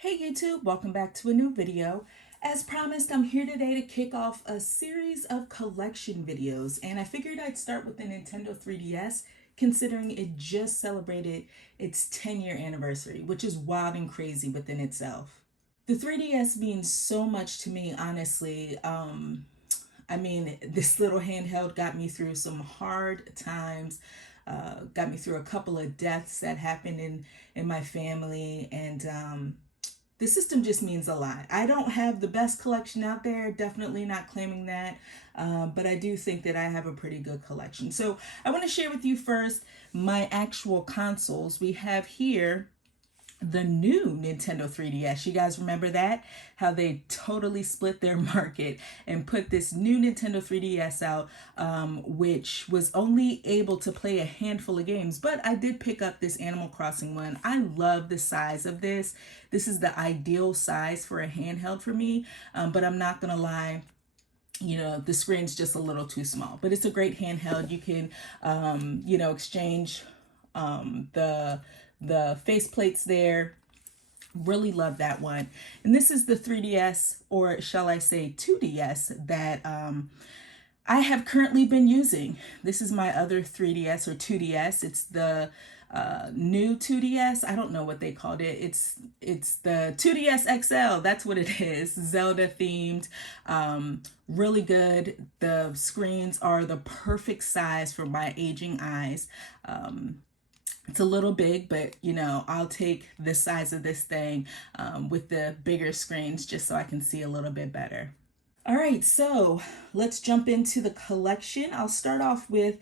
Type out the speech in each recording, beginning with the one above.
Hey YouTube, welcome back to a new video. As promised, I'm here today to kick off a series of collection videos, and I figured I'd start with the Nintendo 3DS, considering it just celebrated its 10-year anniversary, which is wild and crazy within itself. The 3DS means so much to me, honestly. This little handheld got me through some hard times, got me through a couple of deaths that happened in my family, and the system just means a lot. I don't have the best collection out there, definitely not claiming that, but I do think that I have a pretty good collection. So I want to share with you first my actual consoles. We have here the new Nintendo 3DS. You guys remember that? How they totally split their market and put this new Nintendo 3DS out, which was only able to play a handful of games. But I did pick up this Animal Crossing one. I love the size of this. This is the ideal size for a handheld for me, but I'm not gonna lie, the screen's just a little too small. But it's a great handheld. You can exchange the face plates there. Really love that one. And this is the 3DS, or shall I say 2DS, that I have currently been using. This is my other 3DS or 2DS. It's the new 2DS. I don't know what they called it. It's the 2DS XL. That's what it is. Zelda themed. Really good. The screens are the perfect size for my aging eyes. It's a little big, but I'll take the size of this thing with the bigger screens just so I can see a little bit better. All right, so let's jump into the collection. I'll start off with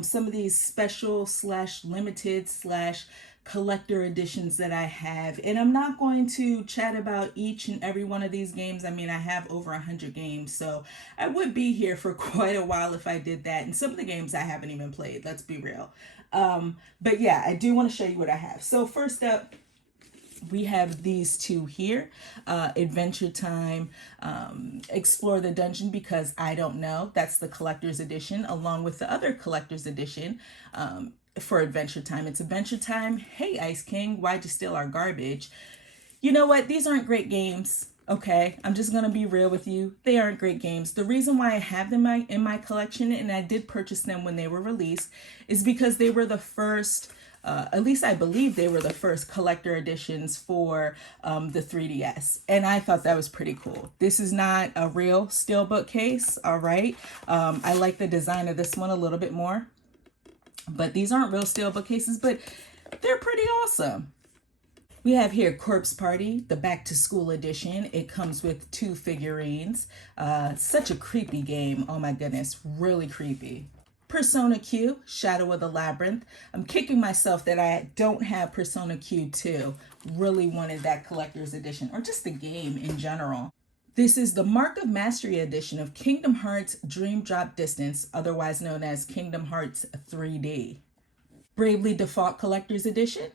some of these special / limited / collector editions that I have. And I'm not going to chat about each and every one of these games. I mean, I have over 100 games, so I would be here for quite a while if I did that. And some of the games I haven't even played, let's be real. But yeah, I do want to show you what I have. So first up, we have these two here, Adventure Time, Explore the Dungeon Because I Don't Know. That's the collector's edition, along with the other collector's edition for Adventure Time. It's Adventure Time. Hey, Ice King, why'd you steal our garbage? You know what? These aren't great games. Okay, I'm just gonna be real with you. They aren't great games. The reason why I have them in my collection, and I did purchase them when they were released, is because they were the first, at least I believe they were the first collector editions for the 3DS. And I thought that was pretty cool. This is not a real steelbook case, all right? I like the design of this one a little bit more. But these aren't real steelbook cases, but they're pretty awesome. We have here Corpse Party, the Back to School edition. It comes with 2 figurines. Such a creepy game. Oh my goodness, really creepy. Persona Q, Shadow of the Labyrinth. I'm kicking myself that I don't have Persona Q 2. Really wanted that collector's edition, or just the game in general. This is the Mark of Mastery edition of Kingdom Hearts Dream Drop Distance, otherwise known as Kingdom Hearts 3D. Bravely Default Collector's Edition.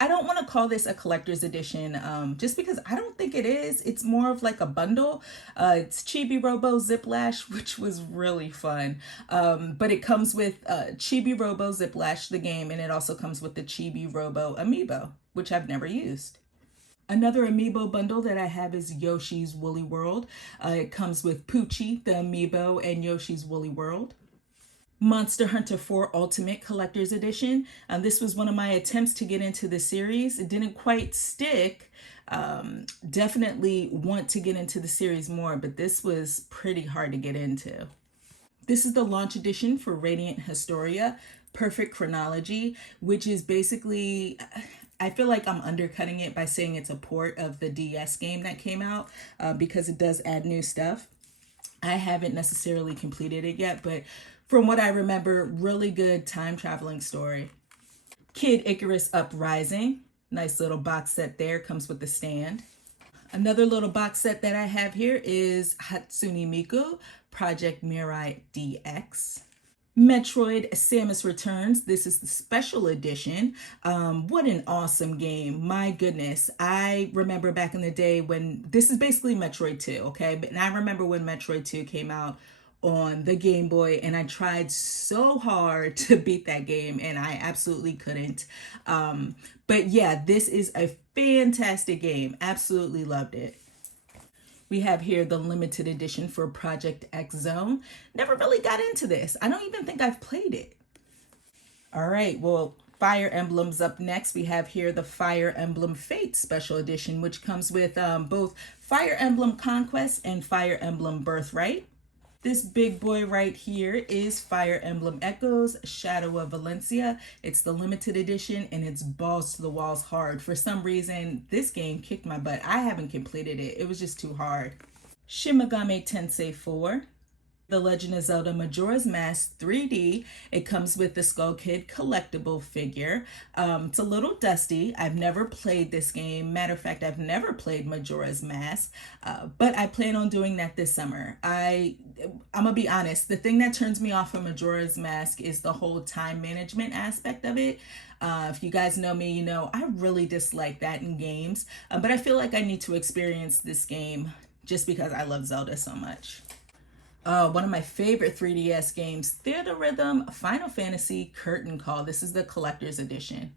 I don't want to call this a collector's edition just because I don't think it is. It's more of like a bundle. It's Chibi Robo Ziplash, which was really fun. But it comes with Chibi Robo Ziplash, the game, and it also comes with the Chibi Robo Amiibo, which I've never used. Another Amiibo bundle that I have is Yoshi's Woolly World. It comes with Poochie, the Amiibo, and Yoshi's Woolly World. Monster Hunter 4 Ultimate Collector's Edition. This was one of my attempts to get into the series. It didn't quite stick. Definitely want to get into the series more, but this was pretty hard to get into. This is the launch edition for Radiant Historia Perfect Chronology, which is basically, I feel like I'm undercutting it by saying it's a port of the DS game that came out because it does add new stuff. I haven't necessarily completed it yet, but from what I remember, really good time traveling story. Kid Icarus Uprising. Nice little box set there. Comes with the stand. Another little box set that I have here is Hatsune Miku Project Mirai DX. Metroid Samus Returns. This is the special edition. What an awesome game. My goodness. I remember back in the day when, this is basically Metroid 2, okay? And I remember when Metroid 2 came out on the Game Boy, and I tried so hard to beat that game, and I absolutely couldn't. But yeah, this is a Fantastic game. Absolutely loved it. We have here the limited edition for Project X Zone. Never really got into this. I don't even think I've played it. All right, well, Fire Emblem's up next. We have here the Fire Emblem Fate Special Edition, which comes with both Fire Emblem Conquest and Fire Emblem Birthright. This big boy right here is Fire Emblem Echoes, Shadow of Valencia. It's the limited edition and it's balls to the walls hard. For some reason, this game kicked my butt. I haven't completed it. It was just too hard. Shin Megami Tensei 4. The Legend of Zelda Majora's Mask 3D. It comes with the Skull Kid collectible figure. It's a little dusty. I've never played this game. Matter of fact, I've never played Majora's Mask, but I plan on doing that this summer. I'm gonna be honest, the thing that turns me off from Majora's Mask is the whole time management aspect of it. If you guys know me, you know I really dislike that in games, but I feel like I need to experience this game just because I love Zelda so much. One of my favorite 3DS games, Theater Rhythm Final Fantasy Curtain Call. This is the collector's edition.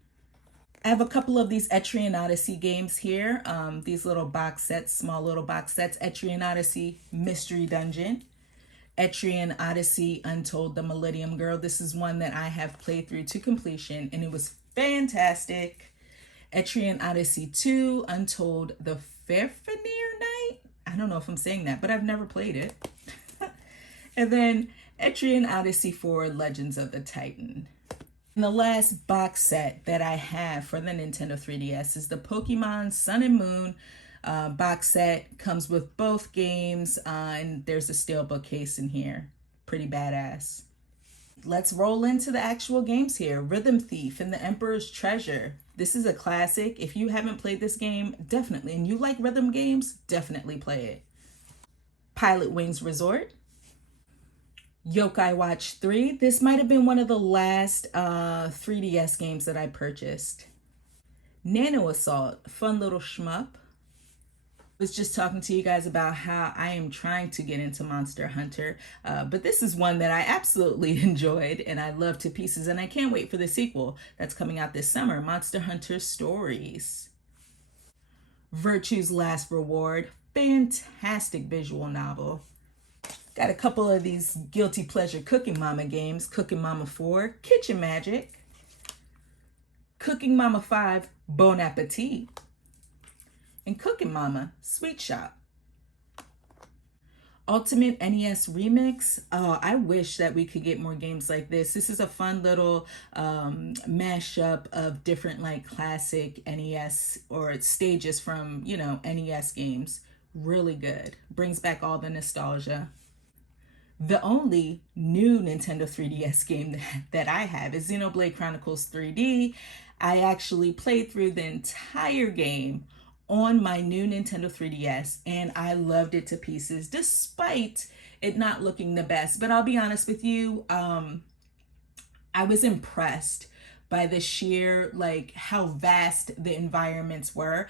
I have a couple of these Etrian Odyssey games here. These little box sets, small little box sets. Etrian Odyssey Mystery Dungeon. Etrian Odyssey Untold the Millennium Girl. This is one that I have played through to completion and it was fantastic. Etrian Odyssey 2 Untold the Fairfenir Night. I don't know if I'm saying that, but I've never played it. And then Etrian Odyssey 4 Legends of the Titan. And the last box set that I have for the Nintendo 3DS is the Pokemon Sun and Moon box set. Comes with both games and there's a steelbook case in here. Pretty badass. Let's roll into the actual games here. Rhythm Thief and the Emperor's Treasure. This is a classic. If you haven't played this game, definitely. And you like rhythm games, definitely play it. Pilot Wings Resort. Yokai Watch 3. This might have been one of the last 3DS games that I purchased. Nano Assault, fun little shmup. Was just talking to you guys about how I am trying to get into Monster Hunter, but this is one that I absolutely enjoyed and I love to pieces, and I can't wait for the sequel that's coming out this summer, Monster Hunter Stories. Virtue's Last Reward, fantastic visual novel. Got a couple of these guilty pleasure Cooking Mama games. Cooking Mama 4, Kitchen Magic. Cooking Mama 5, Bon Appetit. And Cooking Mama, Sweet Shop. Ultimate NES Remix. I wish that we could get more games like this. This is a fun little mashup of different like classic NES or stages from, you know, NES games. Really good. Brings back all the nostalgia. The only new Nintendo 3DS game that I have is Xenoblade Chronicles 3D. I actually played through the entire game on my new Nintendo 3DS and I loved it to pieces despite it not looking the best. But I'll be honest with you, I was impressed by the sheer, like how vast the environments were.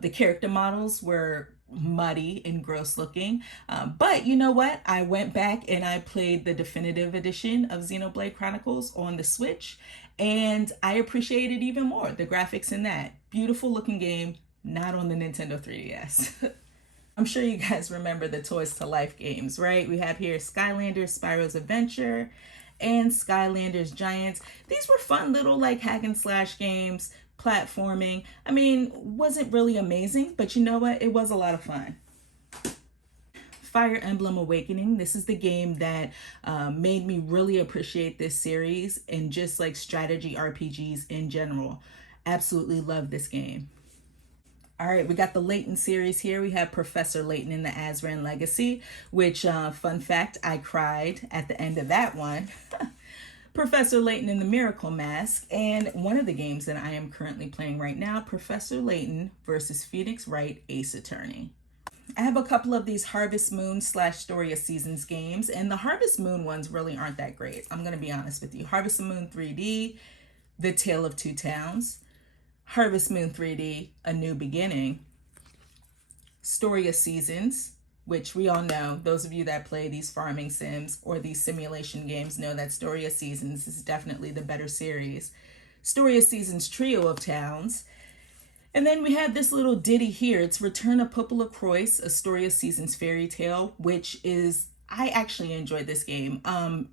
The character models were muddy and gross looking, but you know what, I went back and I played the definitive edition of Xenoblade Chronicles on the Switch and I appreciate it even more. The graphics in that, beautiful looking game, not on the Nintendo 3DS. I'm sure you guys remember the Toys to Life games, right? We have here Skylanders Spyro's Adventure and Skylanders Giants. These were fun little like hack and slash games, platforming. I mean, wasn't really amazing, but you know what? It was a lot of fun. Fire Emblem Awakening. This is the game that made me really appreciate this series and just like strategy RPGs in general. Absolutely love this game. All right, we got the Layton series here. We have Professor Layton in the Azran Legacy, which, fun fact, I cried at the end of that one. Professor Layton in the Miracle Mask, and one of the games that I am currently playing right now, Professor Layton versus Phoenix Wright Ace Attorney. I have a couple of these Harvest Moon / Story of Seasons games, and the Harvest Moon ones really aren't that great. I'm going to be honest with you. Harvest Moon 3D, The Tale of Two Towns. Harvest Moon 3D, A New Beginning. Story of Seasons, which we all know, those of you that play these farming sims or these simulation games know that Story of Seasons is definitely the better series. Story of Seasons Trio of Towns. And then we have this little ditty here. It's Return of Popola Croix, A Story of Seasons Fairy Tale, which is, I actually enjoyed this game.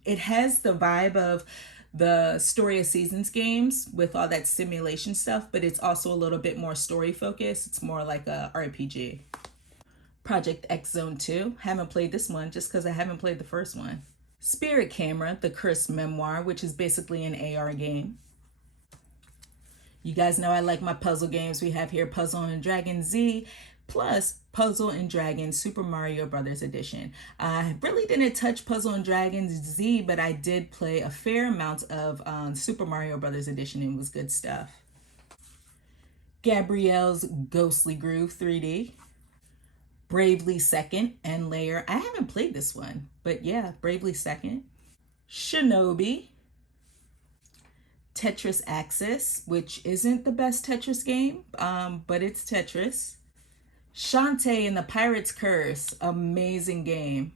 It has the vibe of the Story of Seasons games with all that simulation stuff, but it's also a little bit more story focused. It's more like a RPG. Project X Zone 2. Haven't played this one just because I haven't played the first one. Spirit Camera, The Cursed Memoir, which is basically an AR game. You guys know I like my puzzle games. We have here Puzzle and Dragon Z plus Puzzle and Dragon Super Mario Brothers Edition. I really didn't touch Puzzle and Dragon Z, but I did play a fair amount of Super Mario Brothers Edition and it was good stuff. Gabrielle's Ghostly Groove 3D. Bravely Second and Layer. I haven't played this one, but yeah, Bravely Second. Shinobi. Tetris Axis, which isn't the best Tetris game, but it's Tetris. Shantae and the Pirate's Curse, amazing game.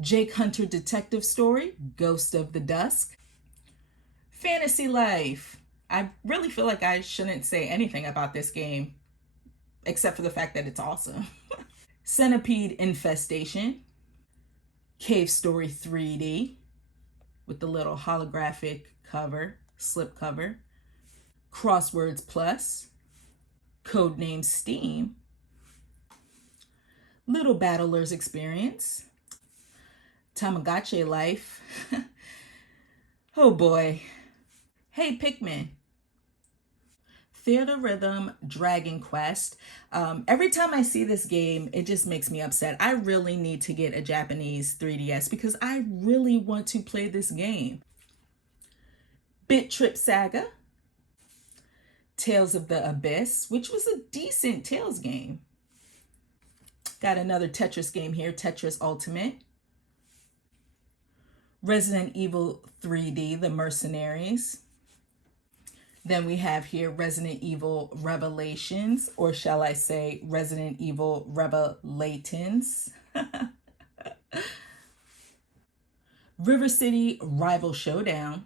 Jake Hunter Detective Story, Ghost of the Dusk. Fantasy Life. I really feel like I shouldn't say anything about this game, except for the fact that it's awesome. Centipede Infestation. Cave Story 3D with the little holographic cover, slip cover. Crosswords Plus. Codename Steam. Little Battlers Experience. Tamagotchi Life. Oh boy. Hey Pikmin. Theater Rhythm Dragon Quest. Every time I see this game, it just makes me upset. I really need to get a Japanese 3DS because I really want to play this game. Bit Trip Saga. Tales of the Abyss, which was a decent Tales game. Got another Tetris game here, Tetris Ultimate. Resident Evil 3D, The Mercenaries. Then we have here Resident Evil Revelations, or shall I say Resident Evil Revelatins. River City Rival Showdown.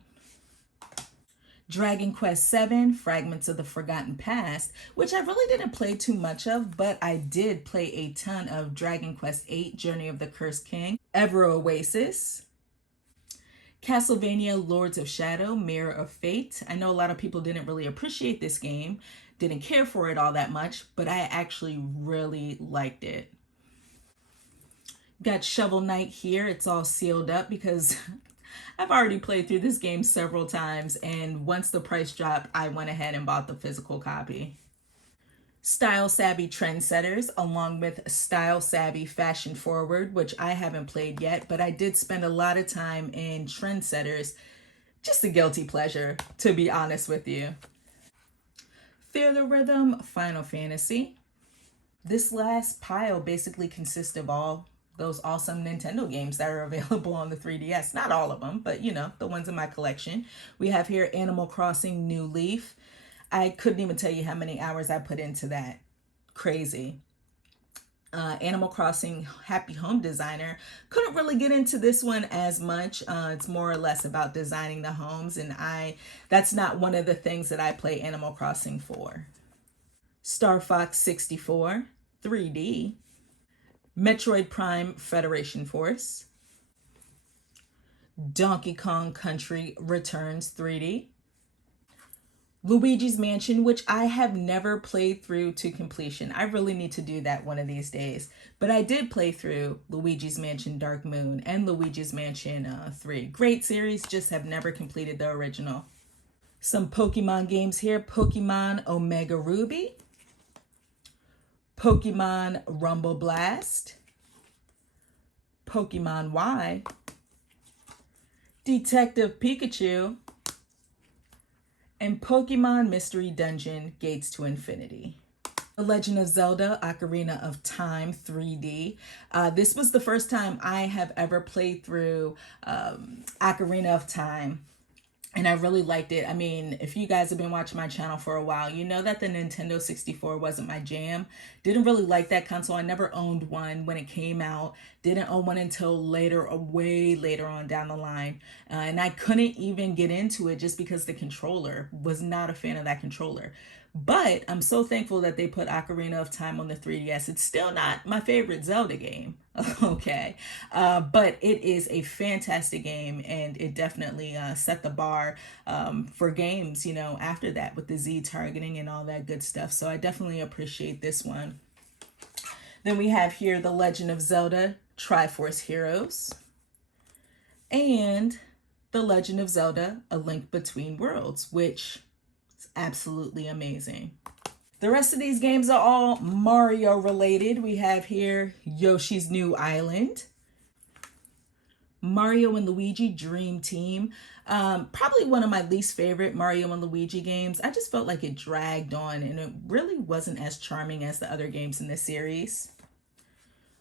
Dragon Quest VII, Fragments of the Forgotten Past, which I really didn't play too much of, but I did play a ton of Dragon Quest VIII, Journey of the Cursed King. Ever Oasis. Castlevania Lords of Shadow, Mirror of Fate. I know a lot of people didn't really appreciate this game, didn't care for it all that much, but I actually really liked it. Got Shovel Knight here. It's all sealed up because I've already played through this game several times, and once the price dropped, I went ahead and bought the physical copy. Style Savvy Trendsetters, along with Style Savvy Fashion Forward, which I haven't played yet, but I did spend a lot of time in Trendsetters. Just a guilty pleasure, to be honest with you. Theater Rhythm Final Fantasy. This last pile basically consists of all those awesome Nintendo games that are available on the 3DS. Not all of them, but you know, the ones in my collection. We have here Animal Crossing New Leaf. I couldn't even tell you how many hours I put into that. Crazy. Animal Crossing Happy Home Designer. Couldn't really get into this one as much. It's more or less about designing the homes, and that's not one of the things that I play Animal Crossing for. Star Fox 64 3D. Metroid Prime Federation Force. Donkey Kong Country Returns 3D. Luigi's Mansion, which I have never played through to completion. I really need to do that one of these days. But I did play through Luigi's Mansion Dark Moon and Luigi's Mansion 3. Great series, just have never completed the original. Some Pokemon games here. Pokemon Omega Ruby. Pokemon Rumble Blast. Pokemon Y. Detective Pikachu. And Pokemon Mystery Dungeon Gates to Infinity. The Legend of Zelda Ocarina of Time 3D. This was the first time I have ever played through Ocarina of Time. and I really liked it. I mean, if you guys have been watching my channel for a while, you know that the Nintendo 64 wasn't my jam. Didn't really like that console. I never owned one when it came out. Didn't own one until later, or way later on down the line. And I couldn't even get into it just because the controller, was not a fan of that controller. But I'm so thankful that they put Ocarina of Time on the 3DS. It's still not my favorite Zelda game, okay? But it is a fantastic game, and it definitely set the bar for games, you know, after that with the Z targeting and all that good stuff. So I definitely appreciate this one. Then we have here The Legend of Zelda Triforce Heroes and The Legend of Zelda A Link Between Worlds, which absolutely amazing. The rest of these games are all Mario related. We have here Yoshi's New Island, Mario and Luigi Dream Team. Probably one of my least favorite Mario and Luigi games. I just felt like it dragged on and it really wasn't as charming as the other games in this series.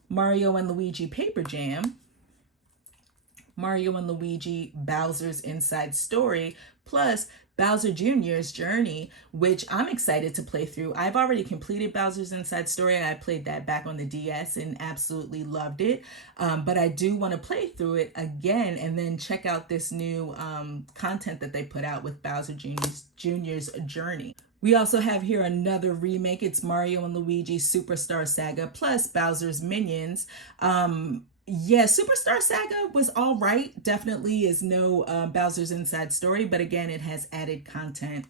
Mario and Luigi Paper Jam, Mario and Luigi Bowser's Inside Story, plus Bowser Jr.'s Journey, which I'm excited to play through. I've already completed Bowser's Inside Story. I played that back on the DS and absolutely loved it. But I do want to play through it again and then check out this new content that they put out with Bowser Jr.'s Journey. We also have here another remake. It's Mario and Luigi Superstar Saga plus Bowser's Minions. Yeah, Superstar Saga was all right. Definitely is no Bowser's Inside Story, but again, it has added content.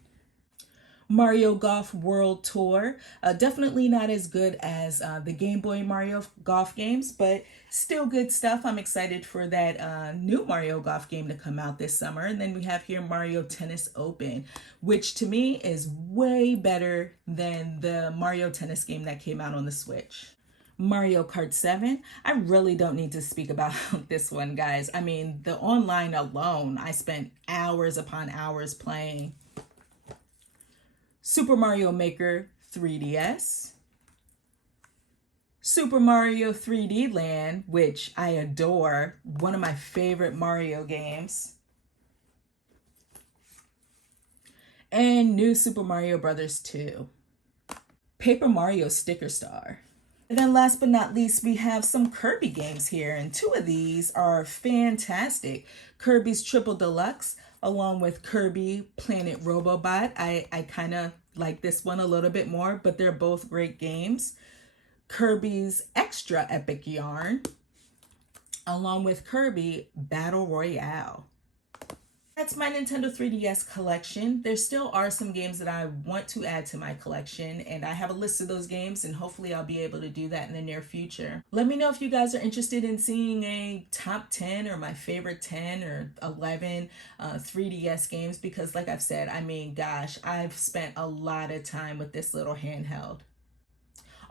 Mario Golf World Tour. Definitely not as good as the Game Boy Mario Golf games, but still good stuff. I'm excited for that new Mario Golf game to come out this summer. And then we have here Mario Tennis Open, which to me is way better than the Mario Tennis game that came out on the Switch. Mario Kart 7. I really don't need to speak about this one, guys. I mean, the online alone, I spent hours upon hours playing. Super Mario Maker 3DS. Super Mario 3D Land, which I adore. One of my favorite Mario games. And New Super Mario Bros. 2. Paper Mario Sticker Star. And then last but not least, we have some Kirby games here, and two of these are fantastic. Kirby's Triple Deluxe, along with Kirby Planet Robobot. I kind of like this one a little bit more, but they're both great games. Kirby's Extra Epic Yarn, along with Kirby Battle Royale. That's my Nintendo 3DS collection. There still are some games that I want to add to my collection, and I have a list of those games, and hopefully I'll be able to do that in the near future. Let me know if you guys are interested in seeing a top 10 or my favorite 10 or 11 3DS games, because like I've said, I mean, gosh, I've spent a lot of time with this little handheld.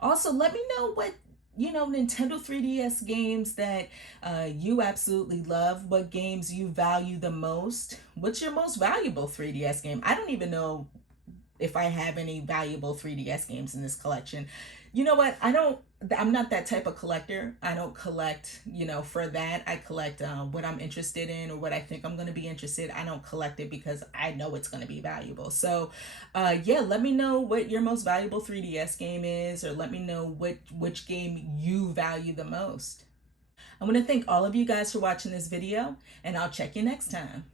Also, let me know what Nintendo 3DS games that you absolutely love, what games you value the most. What's your most valuable 3DS game? I don't even know if I have any valuable 3DS games in this collection. You know what? I'm not that type of collector. I don't collect, for that. I collect what I'm interested in or what I think I'm going to be interested. I don't collect it because I know it's going to be valuable. So, yeah, let me know what your most valuable 3DS game is, or let me know which game you value the most. I want to thank all of you guys for watching this video, and I'll check you next time.